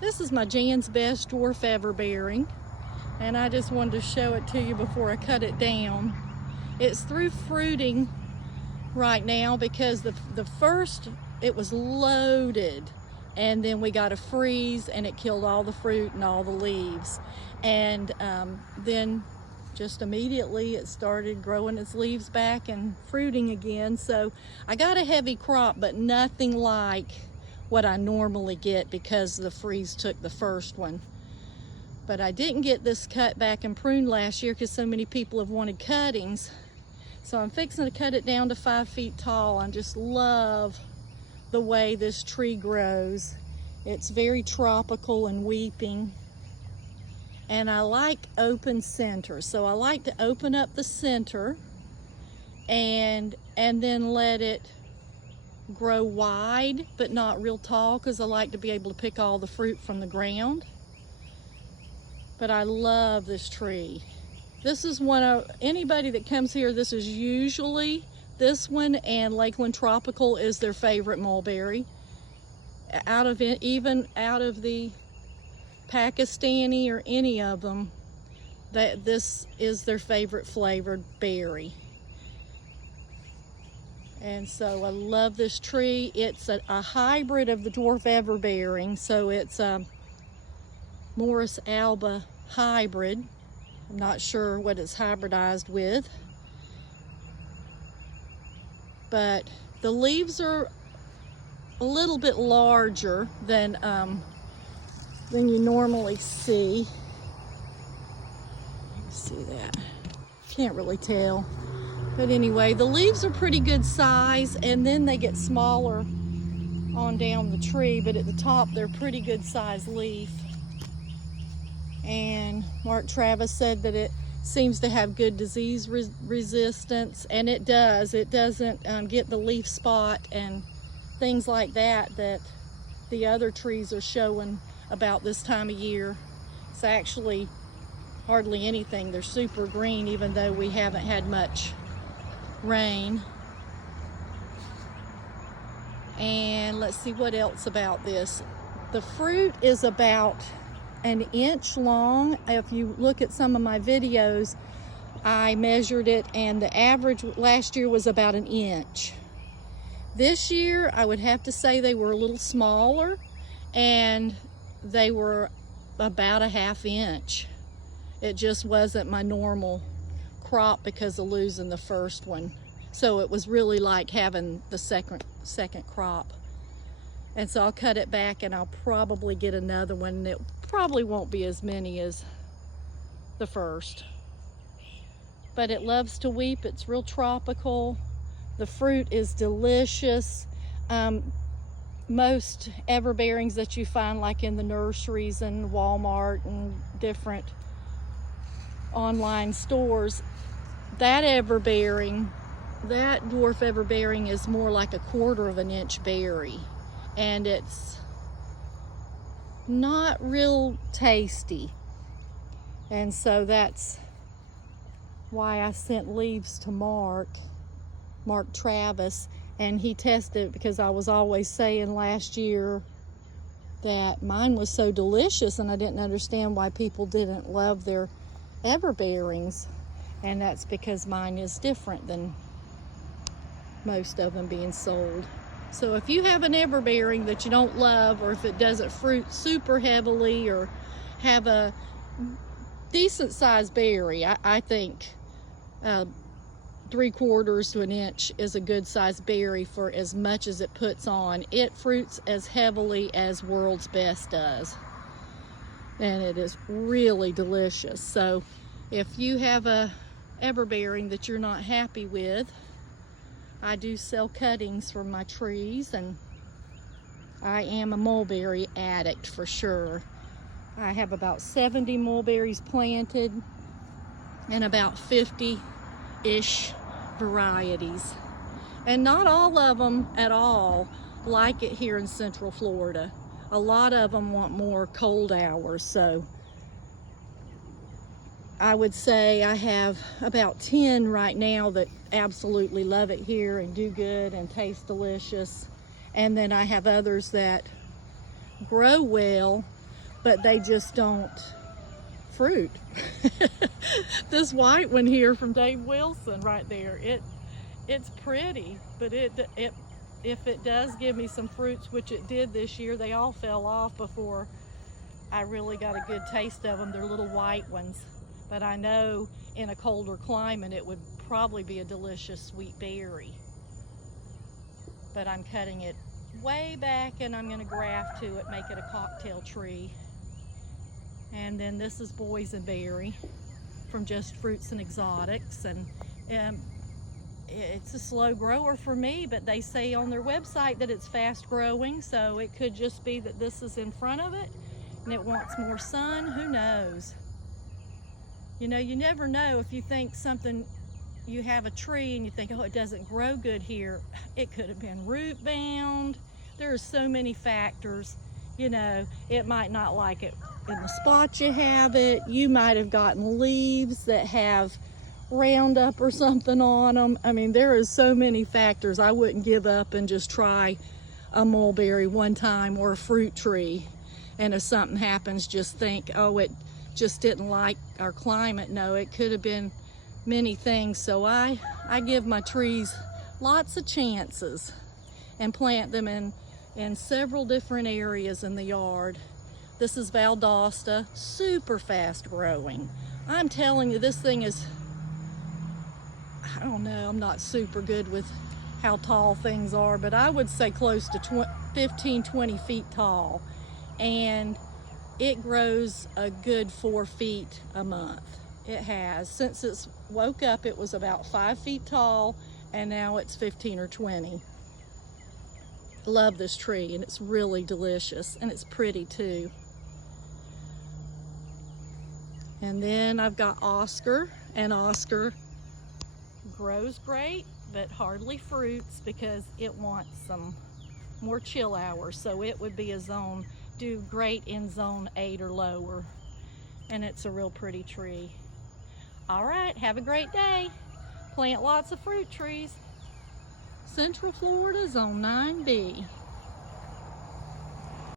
This is my Jans Best Dwarf Everbearing, and I just wanted to show it to you before I cut it down. It's through fruiting right now because the first, it was loaded, and then we got a freeze and it killed all the fruit and all the leaves. And then just immediately it started growing its leaves back and fruiting again. So I got a heavy crop, but nothing like what I normally get because the freeze took the first one. But I didn't get this cut back and pruned last year because so many people have wanted cuttings. So I'm fixing to cut it down to 5 feet tall. I just love the way this tree grows. It's very tropical and weeping. And I like open center. So I like to open up the center and then let it grow wide, but not real tall, because I like to be able to pick all the fruit from the ground. But I love this tree. This is one of, anybody that comes here, this is usually, this one and Lakeland Tropical is their favorite mulberry. Even out of the Pakistani or any of them, that this is their favorite flavored berry. And so I love this tree. It's a hybrid of the Dwarf Everbearing, so it's a Morus Alba hybrid. I'm not sure what it's hybridized with, but the leaves are a little bit larger than you normally see. See that? Can't really tell. But anyway, the leaves are pretty good size, and then they get smaller on down the tree, but at the top they're pretty good size leaf. And Mark Travis said that it seems to have good disease resistance, and it does. It doesn't get the leaf spot and things like that that the other trees are showing about this time of year. It's actually hardly anything. They're super green, even though we haven't had much rain. And let's see what else about this. The fruit is about an inch long. If you look at some of my videos, I measured it, and the average last year was about an inch. This year, I would have to say they were a little smaller, and they were about a ½ inch. It just wasn't my normal crop because of losing the first one. So it was really like having the second crop. And so I'll cut it back, and I'll probably get another one. It probably won't be as many as the first. But it loves to weep. It's real tropical. The fruit is delicious. Most everbearings that you find like in the nurseries and Walmart and different online stores, that Everbearing, that Dwarf Everbearing is more like a 1/4 inch berry, and it's not real tasty. And so that's why I sent leaves to Mark Travis, and he tested it, because I was always saying last year that mine was so delicious, and I didn't understand why people didn't love their Everbearings. And that's because mine is different than most of them being sold. So if you have an Everbearing that you don't love, or if it doesn't fruit super heavily or have a decent sized berry, I think 3/4 to an inch is a good sized berry for as much as it puts on. It fruits as heavily as World's Best does, and it is really delicious. So if you have a Everbearing that you're not happy with, I do sell cuttings from my trees, and I am a mulberry addict for sure. I have about 70 mulberries planted and about 50-ish varieties. And not all of them at all like it here in Central Florida. A lot of them want more cold hours, so I would say I have about 10 right now that absolutely love it here and do good and taste delicious. And then I have others that grow well, but they just don't fruit. This white one here from Dave Wilson right there, it's pretty, but if it does give me some fruits, which it did this year, they all fell off before I really got a good taste of them. They're little white ones, but I know in a colder climate it would probably be a delicious sweet berry. But I'm cutting it way back and I'm going to graft to it, make it a cocktail tree. And then this is boysenberry from Just Fruits and Exotics, and it's a slow grower for me, but they say on their website that it's fast growing, so it could just be that this is in front of it and it wants more sun. Who knows? You know, you never know. If you think something, you have a tree and you think, oh, it doesn't grow good here, it could have been root bound. There are so many factors. You know, it might not like it in the spot you have it. You might have gotten leaves that have Roundup or something on them. I mean, there is so many factors. I wouldn't give up and just try a mulberry one time or a fruit tree, and if something happens, just think, oh, it just didn't like our climate. No, it could have been many things. So I give my trees lots of chances and plant them in several different areas in the yard. This is Valdosta, super fast growing. I'm telling you, this thing is, I don't know, I'm not super good with how tall things are, but I would say close to 15, 20 feet tall. And it grows a good 4 feet a month. It has. Since it's woke up, it was about 5 feet tall, and now it's 15 or 20. Love this tree, and it's really delicious, and it's pretty too. And then I've got Oscar, and Oscar grows great, but hardly fruits because it wants some more chill hours. So it would be do great in zone 8 or lower. And it's a real pretty tree. All right, have a great day. Plant lots of fruit trees. Central Florida, zone 9B.